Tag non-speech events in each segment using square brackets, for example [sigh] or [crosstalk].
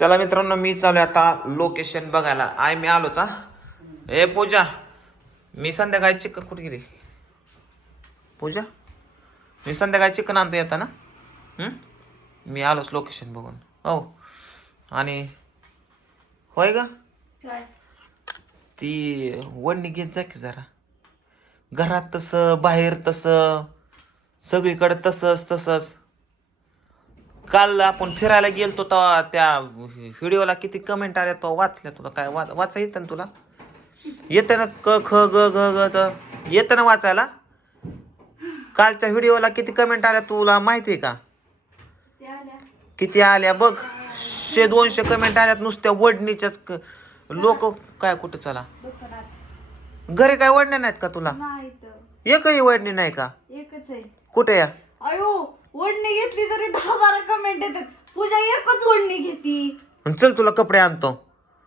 चला मित्रांनो मी चालू आता लोकेशन बघायला. आय मी आलोच हा? ए पूजा. मी संध्याकाळी चिकन कुठे गेली? पूजा? मी संध्याकाळी चिकन आणतो येताना हं? मी आलोच लोकेशन बघून. हो. आणि होय का काय? ती वडणी घेत जा की जरा. घरात तसं बाहेर तसं सगळीकडे तसंच तसंच. काल आपण फिरायला गेलतो तेव्हा त्या व्हिडिओला किती कमेंट आल्या तो वाचल्या तुला काय? वाचा येतं ना तुला? येतं ना क ख ग ग ग येतं ना वाचायला? कालच्या व्हिडिओला किती कमेंट आल्या तुला माहिती आहे का? किती आल्या? बघ. शे दोनशे कमेंट आल्यात नुसत्या वडणीच्याच लोक काय कुठं चला? घरी काय वडण्या नाहीत का तुला? एकही वडणी नाही का? एकच आहे. कुठे या? अयो! ओढणी घेतली तरी दहा बारा कमेंट येतात. पूजा एकच ओढणी घेती. चल तुला कपडे आणतो.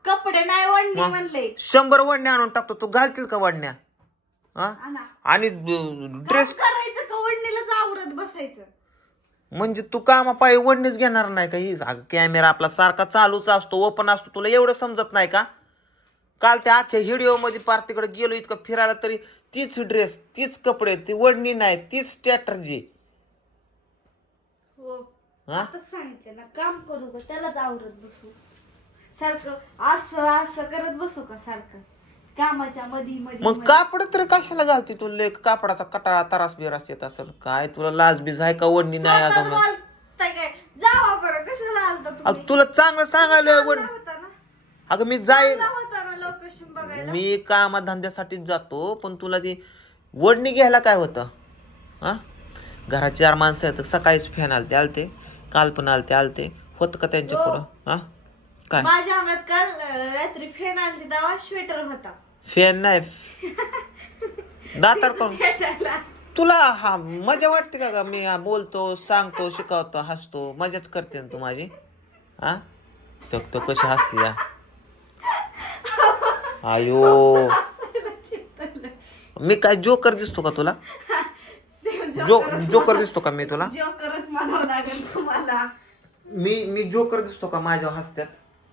कपडे नाही ओढणी म्हणले. शंभर वडण्या आणून टाकतो. तू घालतील का वडण्या हा? आणा. आणि ड्रेस करायचं का ओढणीलाच आवरत बसायचं? म्हणजे तू कामा पायी वडणीच घेणार नाही का? ही कॅमेरा आपला सारखा चालूच असतो ओपन असतो. तुला एवढं समजत नाही का? काल त्या अख्ख्या व्हिडिओमध्ये पार तिकडे गेलो इतकं फिरायला तरी तीच ड्रेस तीच कपडे ती वडणी नाही तीच स्ट्रॅटर्जी हा? आता ना काम करू का त्यालाच आवरत बसू. सारखं असं असं करत बसू का सारखं? कामाच्या मधी मधी मग कापड तरी कशाला घालते तू? लेख कापडाचा कटाळा तरास बिरास येत असेल. काय तुला लाज बीज आहे का? वडणी नाही स्वतःच? बोलताय काय? जावा बरं कशाला आलता अगं तुम्ही तुला चांगलं सांगायला वड चांगला होता ना? अगं मी जाईल चांगला होता ना लोकेशन बघायला? मी कामाधंद्यासाठीच जातो पण तुला ती वडणी घ्यायला काय होतं? हा? घरात चार माणसं आहेत सकाळीच फॅन आलते आलते. काल पण आलते आलते. होतं का त्यांच्या हो. पुढं? हा? काय? माझ्या अंगात काल अं, रात्री फेन आली तेव्हा स्वेटर होता. फॅन नाही. [laughs] दातार करून भेटायला तुला हा मजा वाटते का ग? मी हा बोलतो सांगतो शिकवतो हसतो. मजाच करते ना तू माझी. हा? तो तो कशी हसते या? [laughs] आयो. मी काय जोकर दिसतो का तुला? जो जोकर दिसतो का मी तुला? जोकरच म्हणावं लागेल तुम्हाला. मी मी जोकर दिसतो का माझ्या हसत्यात?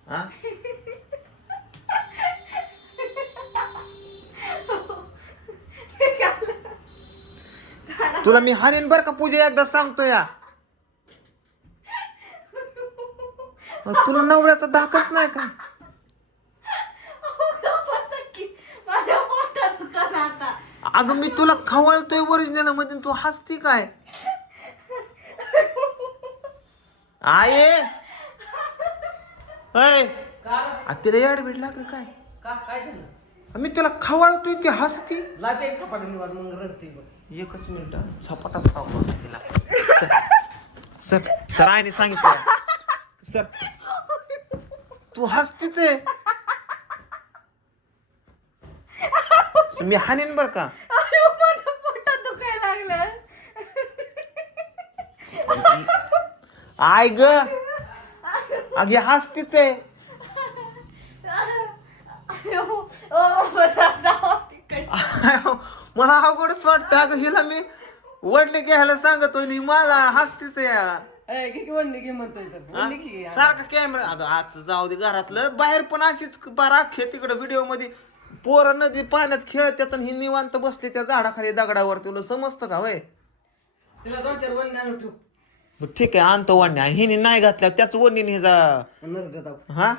हा? [laughs] तुला मी हाणेन बर का पूजा? एकदा सांगतो या. [laughs] तुला नवऱ्याचा धाकच नाही का माझ्या पोटात दुकान आता अगं मी तुला खवळतोय ओरिजिनलमध्ये तू हसती काय? आये अय आ, तिला याड भेट लागलं काय? का? काय झालं? मी तिला खवळतोय ती हसती. लाट एक चपाटी निवार मग रडते बघ. एकच मिनिट झपाटाच का तिला. सर सर सर आईने सांगितलं. सर तू हसतीच आहे. मी हाणेन बर का अयो, माझं पोटात दुखायला लागलं आय ग. अगे हसतीच आहे. मला अवघडच वाटतं. अगं हिला मी वडले घ्यायला सांगतोय आणि मला हसतीच आहे. सारखा कॅमेरा अगं आज जाऊ दे घरातलं. बाहेर पण अशीच बारा अख्खे तिकडे व्हिडिओमध्ये पोरं नदी पाण्यात खेळतात आणि ही निवांत बसले त्या झाडाखाली दगडावर. तुला समजतं का वय तिला दोन चार बरं ठीक आहे आणतो वडण्या हिने नाही घातल्या त्याच वडणीने हे जा. हा?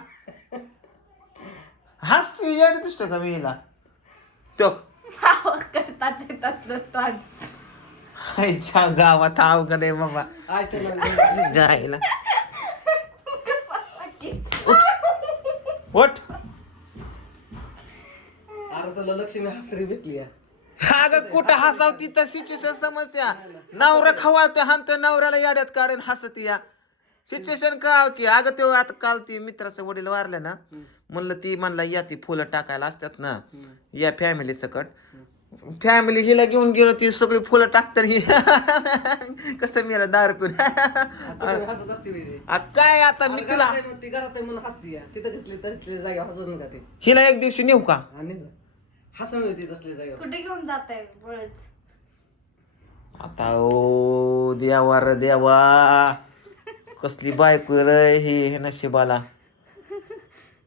हसती येड दिसतो का मी हिला तो करताच येत असलं आईच्या गावात अवघड आहे बाबा. जायला. उठ. अरे तुला लक्ष्मी हसरी भेटली या. अगं कुठं हसावती तर सिच्युएशन समस्या. नवरा खवाळतोय हाणतोय नवऱ्याला याड्यात काढून हसती या. सिच्युएशन कळाव की अगं ते आता काल ती मित्राचं वडील वारले ना म्हणलं ती म्हणला या ती फुलं टाकायला असतात ना या फॅमिली सकट. फॅमिली हिला घेऊन गेलो ती सगळी फुलं टाकतात [laughs] कसं मेला दारू पिऊन काय आता मी तिला हिला एक दिवशी नेऊ का? हसत होती तसली जागा कुठे घेऊन जात आहे बळच आता ओ देवा रे देवा. कसली बायको रे ही हे नशिबाला.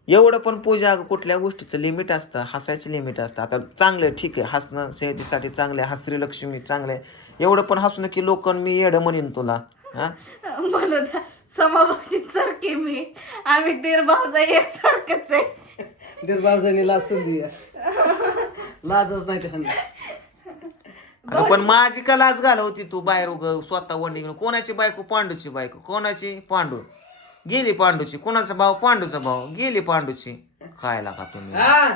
एवढं पण पूजा अगं कुठल्या गोष्टीचं लिमिट असतं? हसायचं लिमिट असतं. आता चांगलं ठीक आहे. हसणं सेहतीसाठी चांगलं आहे. हसरी लक्ष्मी चांगलं आहे. एवढं पण हसू की लोक मी येडं म्हणेन तुला. हा? म्हणून समाभाषीसारखी मी. आम्ही दीर भाऊजा एकसारखंच आहे. बाबजानी लाज सोडली लाजच नाही त्यांना. अगं पण माझी का लाज घाल होती तू बाहेर उग स्वतः वंडी घेऊन? कोणाची बायको पांडूची बायको? कोणाची? पांडू. गेली पांडूची. कोणाचा भाऊ? पांडूचा भाऊ. गेली पांडूची. खायला का तुम्ही? हा?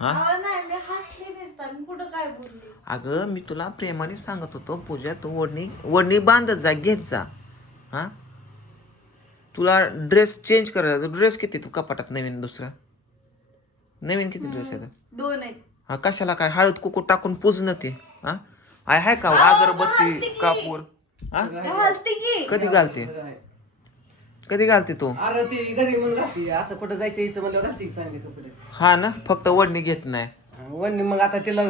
हा? अहो, नाही मी हसली नसता मी कुठं काय बोलली? अगं मी तुला प्रेमाने सांगत होतो पूजा तू वडणी वडणी बांधत जा घेत जा. हा? तुला ड्रेस चेंज करायचा. ड्रेस किती? तू कपाटात नवीन दुसरा? नवीन किती ड्रेस आहेत दोन आहेत. हा कशाला काय? हळद कुकू टाकून पूजणं ते हा? आय हाय का? अगरबत्ती कापूर हा? घालते की. कधी घालते? कधी घालते तू? अरे ती घरी म्हणून घालती. असं कुठं जायचं यायचं म्हणल्यावर घालती चांगले कपडे. हा ना फक्त वडणी घेत नाही. वडणी मग आता तिला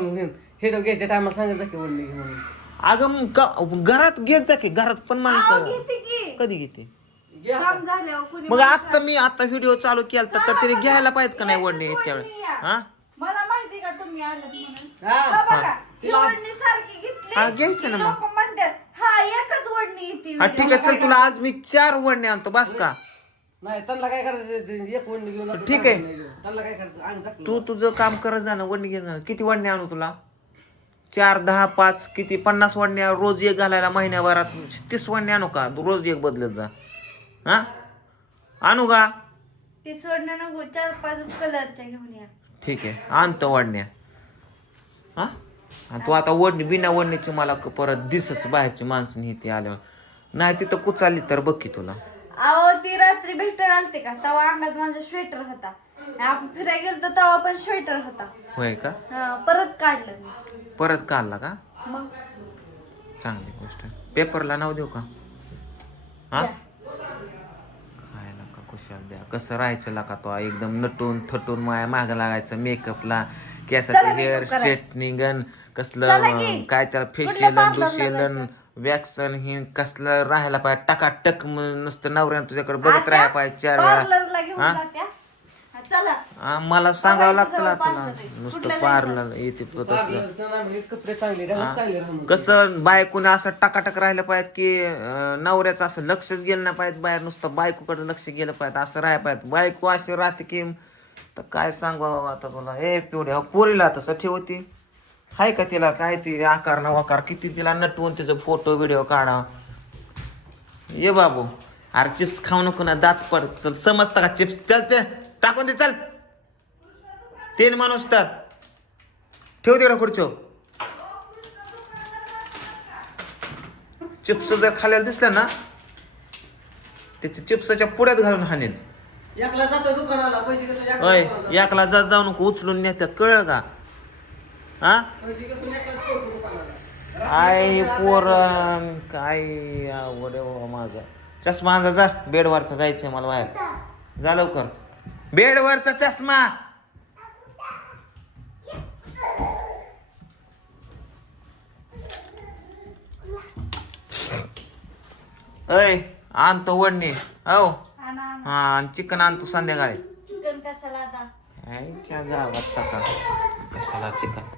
हेडो घ्यायच्या टायमाला सांगायचं की वडणी घे म्हणून अगं मग का- घरात घेत जा की घरात पण माणसं घेते की. कधी घेते? काम झाल्यावर कुणी मग आता मी आता व्हिडिओ चालू केला तर तिने घ्यायला पाहिजे का नाही वडणी इतक्या वेळ? हा? तुम्ही आलात म्हणून. हा. हा बघा ही. वडणी सारखी घेतली. हा, घ्यायचं ना मग. लोक म्हणतात हा एकच वडणी येते हा ठीक आहे चल तुला आज मी चार वडणे आणतो बस का? नाही त्यांना काय करायचं ते एक वडणी घेऊन ठीक आहे. घेऊन. त्यांना काय करायचं अंग झाकलं. तू तुझं काम करत जा ना वडणी घे ना. किती वडणे आणू तुला? चार दहा पाच किती? पन्नास वडण्या रोज एक घालायला महिन्याभरात तीस वडणे आणू का? रोज एक बदलत जा. हा? आणू का? ती सोडणं नको चार पाच कलरच्या घेऊन या. ठीक आहे आणतो वडण्या हा? आणि तू आता वडणी बिना वडणीची मला क- परत दिसच बाहेरची माणसं ती आल्यावर. नाही तिथं कुचाली तर बघ की तुला. अहो ती रात्री भेटायला आलते का? तेव्हा अंगात माझा स्वेटर होता. आणि आपण फिरायला गेलो तेव्हा पण स्वेटर होता. होय का? हा, परत काढलं मी. परत काढला का? मग? चांगली गोष्ट. पेपरला नाव देऊ का? हा? खायला का कुशाल द्या. कसं राहायचं का तो? एकदम नटून थटून माया माग लागायचं मेकअपला केसाचं हेअर. स्ट्रेटनिंग कसलं काय त्याला फेशियल parlour ला दुशियल वॅक्सन हे कसलं राहायला पाहिजे? टकाटक नुसतं नवऱ्यानं तुझ्याकडे बघत राहायला पाहिजे चार वेळा. हा? मला सांगावं लागतं ना तुला. नुसतं पार्लर येते हे? म्हणून. कसं बायकोने असं टकाटक राहिलं पाहिजे की नवऱ्याचं असं लक्षच गेलं नाही पाहिजे बाहेर. नुसतं बायकोकडे लक्ष गेलं पाहिजे असं राहायला पाहिजे. बायको अशी राहते की तर काय सांगावं आता तुला ए पिवड्या पोरीला तसं होती. हाय का तिला? काय ती आकार ना वाकार किती तिला नटवून तिचं फोटो व्हिडिओ काढा. ये बाबू. अरे चिप्स खाऊ नको ना दात पड. चल समजतं का चिप्स चल ते टाकून दे चल. तीन माणूस तर. ठेव तिकडं खुर्चो चिप्स जर खाल्ल्याला दिसलं ना ते चिप्सच्या पुड्यात घालून हाणेल. एकला जातो दुकानाला पैसे घेतो एकला होय दुकानाला जातो. एकला जात जाऊ नको उचलून नेत्यात कळलं का? हा? पैसे घेतो एकलाच पळतो दुकानाला. काय पोर काय आवड माझा. चष्मा आणजा जा बेडवरचा जायचंय मला बाहेर. जा लवकर. बेडवरचा चष्मा. अय आणतो वडणी. हो हा आणि चिकन आणतो संध्याकाळी. चिकन कशाला आता? आईच्या गावात सकाळ. कशाला चिकन?